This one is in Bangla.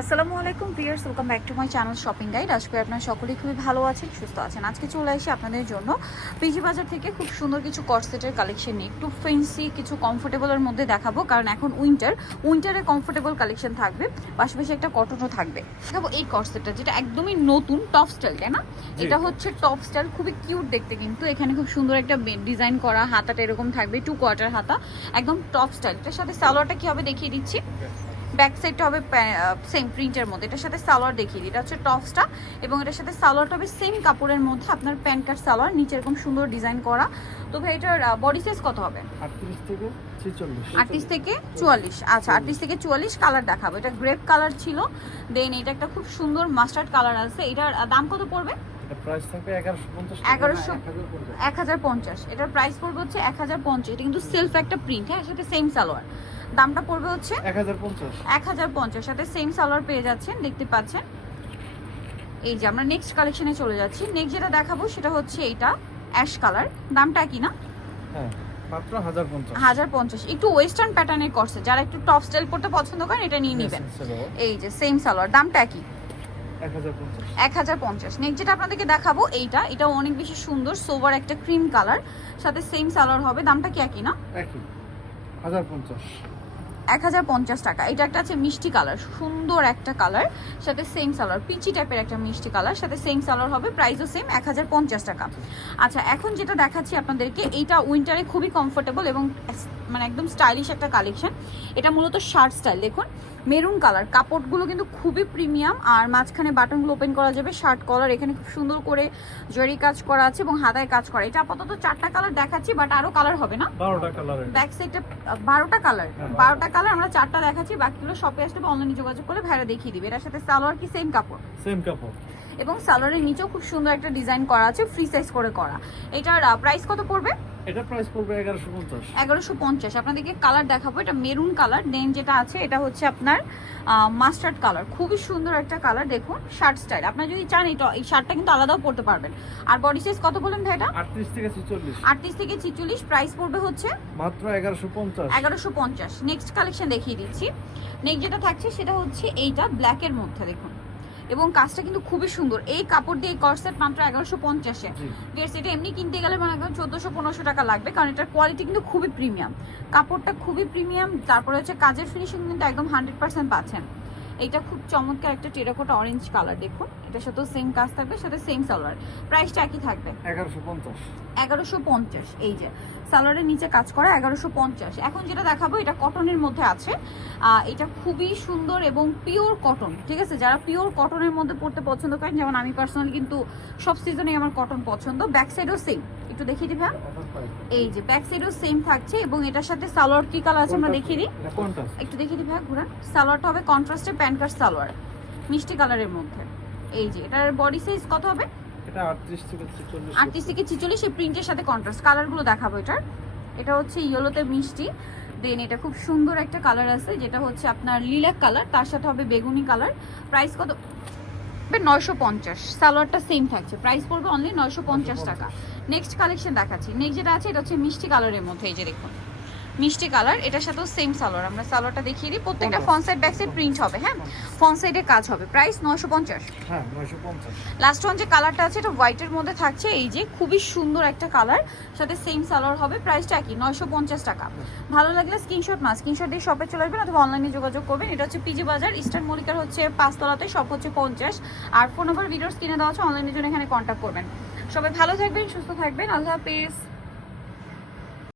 আসসালামু আলাইকুম viewers, welcome back to my channel shopping guide. আজকে আপনারা সকলেই খুবই ভালো আছেন, সুস্থ আছেন। আজকে চলে আসি আপনাদের জন্য পিজি বাজার থেকে খুব সুন্দর কিছু কর্সেটের কালেকশন নিয়ে একটু ফেন্সি কিছু কমফোর্টেবলের মধ্যে দেখাবো, কারণ এখন উইন্টারে কমফোর্টেবল কালেকশন থাকবে, পাশাপাশি একটা কটনও থাকবে। দেখাবো এই কর্সেটটা যেটা একদমই নতুন টপ স্টাইল, তাই না? এটা হচ্ছে টপ স্টাইল, খুবই কিউট দেখতে, কিন্তু এখানে খুব সুন্দর একটা ডিজাইন করা, হাতাটা এরকম থাকবে 2 কোয়ার্টার হাতা, একদম টপ স্টাইল। এটার সাথে সালোয়ারটা কি হবে দেখিয়ে দিচ্ছি। ব্যাক সাইডটা হবে সেম প্রিন্টের মধ্যে, এটার সাথে সালোয়ার দেখিয়ে দিই। এটা হচ্ছে টপসটা এবং এটার সাথে সালোয়ারটা হবে সেম কাপড়ের মধ্যে, আপনার প্যান্ট কাট সালোয়ার, নিচে এরকম সুন্দর ডিজাইন করা। তো ভাই এটার বডি সাইজ কত হবে? 38 থেকে 44। আচ্ছা, 38 থেকে 44 কালার দেখাবো। এটা গ্রেপ কালার ছিল, দেন এটা একটা খুব সুন্দর মাস্টার্ড কালার আছে। এটার দাম কত পড়বে? প্রাইস থাকবে 1050। এটার প্রাইস পড়বে হচ্ছে 1050। এটা কিন্তু সেলফ একটা প্রিন্ট, হ্যাঁ, সাথে সেম সালোয়ার। দামটা পড়বে হচ্ছে 1050, সাথে সেম সালোয়ার পেয়ে যাচ্ছেন, দেখতে পাচ্ছেন। এই যে আমরা নেক্সট কালেকশনে চলে যাচ্ছি। নেক্সট যেটা দেখাবো সেটা হচ্ছে এইটা অ্যাশ কালার। দামটা কি না? হ্যাঁ, মাত্র 1050। একটু ওয়েস্টার্ন প্যাটার্নের করছে, যারা একটু টপ স্টাইল করতে পছন্দ করেন এটা নিয়ে নেবেন। এই যে সেম সালোয়ার, দামটা কি? 1050। নেক্সট যেটা আপনাদেরকে দেখাবো এটা অনেক বেশি সুন্দর, সোবার একটা ক্রিম কালার, সাথে সেম সালোয়ার হবে। দামটা কি একই না? একই 1050। 1050 টাকা। এটা একটা আছে মিষ্টি কালার, সুন্দর একটা কালার, সাথে সেম সালোয়ার, পিচি টাইপের একটা মিষ্টি কালার, সাথে সেম সালোয়ার হবে, প্রাইসও সেম 1050 টাকা। আচ্ছা, এখন যেটা দেখাচ্ছি আপনাদেরকে, এইটা উইন্টারে খুবই কমফোর্টেবল এবং মানে একদম স্টাইলিশ একটা কালেকশন। এটা মূলত শার্ট স্টাইল, দেখুন মেরুন কালার, কাপড়গুলো কিন্তু খুবই প্রিমিয়াম, আর মাঝখানে বাটনগুলো ওপেন করা যাবে, শার্ট কলার, এখানে খুব সুন্দর করে জরি কাজ করা আছে এবং হাতায় কাজ করা। এটা আপাতত 4টা কালার দেখাচ্ছি, বাট আরো কালার হবে না? 12টা কালার। ব্যাক সাইডটা 12টা কালার। 12টা কালার আমরা 4টা দেখাচ্ছি, বাকিগুলো শপে আসলে বা অনলাইনে যোগাযোগ করলে ভাইরা দেখিয়ে দিবে। এটার সাথে সালোয়ার কি সেম কাপড়? সেম কাপড়, এবং সালোয়ারের নিচেও খুব সুন্দর একটা ডিজাইন করা আছে, ফ্রি সাইজ করে করা। এটার প্রাইস কত পড়বে? এটা প্রাইস পড়বে 1150। 1150। আপনাদেরকে কালার দেখাবো। এটা মেরুন কালার, দেন যেটা আছে এটা হচ্ছে আপনার মাস্টার্ড কালার, খুবই সুন্দর একটা কালার। দেখুন শার্ট স্টাইল, আপনারা যদি চান এই শার্টটা কিন্তু আলাদাও পরতে পারবেন। আর বডি সাইজ কত বলেন ভাই এটা? 38 থেকে 46। 38 থেকে 46। প্রাইস পড়বে হচ্ছে মাত্র 1150। 1150। নেক্সট কালেকশন দেখিয়ে দিচ্ছি। নেক্সট যেটা থাকছে সেটা হচ্ছে এইটা ব্ল্যাকের মধ্যে, দেখুন, এবং কাজটা কিন্তু খুবই সুন্দর। এই কাপড় দিয়ে এই কর্সেট মাত্র 1150-এ। গেটস এটা এমনি কিনতে গেলে মানে 1400-1500 টাকা লাগবে, কারণ এটার কোয়ালিটি কিন্তু খুবই প্রিমিয়াম, কাপড়টা খুবই প্রিমিয়াম। তারপরে হচ্ছে কাজের ফিনিশিং কিন্তু একদম 100% পাচ্ছেন। এটা খুব চমৎকার একটা টেরাকোটা অরেঞ্জ কালার, দেখুন এটার সাথেও সেম কাজ থাকবে, সাথে সেম সালোয়ার। প্রাইসটা একই থাকবে 1150। 1150। এই যে সালোয়ারের নিচে কাজ করা 1150। এখন যেটা দেখাবো এটা কটনের মধ্যে আছে। এটা খুবই সুন্দর এবং পিওর কটন, ঠিক আছে? যারা পিওর কটনের মধ্যে পড়তে পছন্দ করেন, যেমন আমি পার্সোনালি কিন্তু সব সিজনে আমার কটন পছন্দ। ব্যাক সাইডও সেম, একটু দেখিয়ে দিই ভাই। এই যে ব্যাক সাইডও সেম থাকছে এবং এটার সাথে সালোয়ার কি কালার আছে আমরা দেখিয়ে দিই, একটু দেখিয়ে দিই ভাই ঘুরান। সালোয়ারটা হবে কন্ট্রাস্টে প্যান্ট কাট সালোয়ার, মিষ্টি কালারের মধ্যে। এই যে এটার বডি সাইজ কত হবে? এটা 38 থেকে 46। 38 থেকে 46। এই প্রিন্টের সাথে কন্ট্রাস্ট কালারগুলো দেখাবো। এটা হচ্ছে ইয়েলোতে মিষ্টি, দেন এটা খুব সুন্দর একটা কালার আছে যেটা হচ্ছে আপনার লিলাক কালার, তার সাথে হবে বেগুনি কালার। প্রাইস কত? 950। সালোয়ারটা সেম থাকছে, প্রাইস পড়বে অনলি 950 টাকা। নেক্সট কালেকশন দেখাচ্ছি। নেক্সট যেটা আছে এটা হচ্ছে মিষ্টি কালারের মধ্যে, এই যে দেখুন মিষ্টি কালার, এটার সাথেও সেম সালোয়ার। আমরা সালোয়ারটা দেখিয়ে দিই, প্রত্যেকটা front side back side print হবে, হ্যাঁ, ফ্রন্ট সাইডে কাজ হবে। প্রাইস 950। হ্যাঁ, 950। লাস্ট ওয়ান যে কালারটা আছে এটা হোয়াইটের মধ্যে থাকছে, এই যে খুবই সুন্দর একটা কালার, সাথে সেম সালোয়ার হবে, প্রাইসটা কি? 950 টাকা। ভালো লাগলে স্ক্রিনশট দিয়ে শপে চলে আসবেন অথবা অনলাইনে যোগাযোগ করবেন। এটা হচ্ছে পিজি বাজার, ইস্টার্ন মল্লিকার হচ্ছে 5 তলাতে, শপ হচ্ছে 50। আর ফোন নাম্বার ভিডিওস কিনে দেওয়া আছে, অনলাইনের জন্য এখানে কন্ট্যাক্ট করবেন। সবাই ভালো থাকবেন, সুস্থ থাকবেন, আল্লাহ হাফেজ।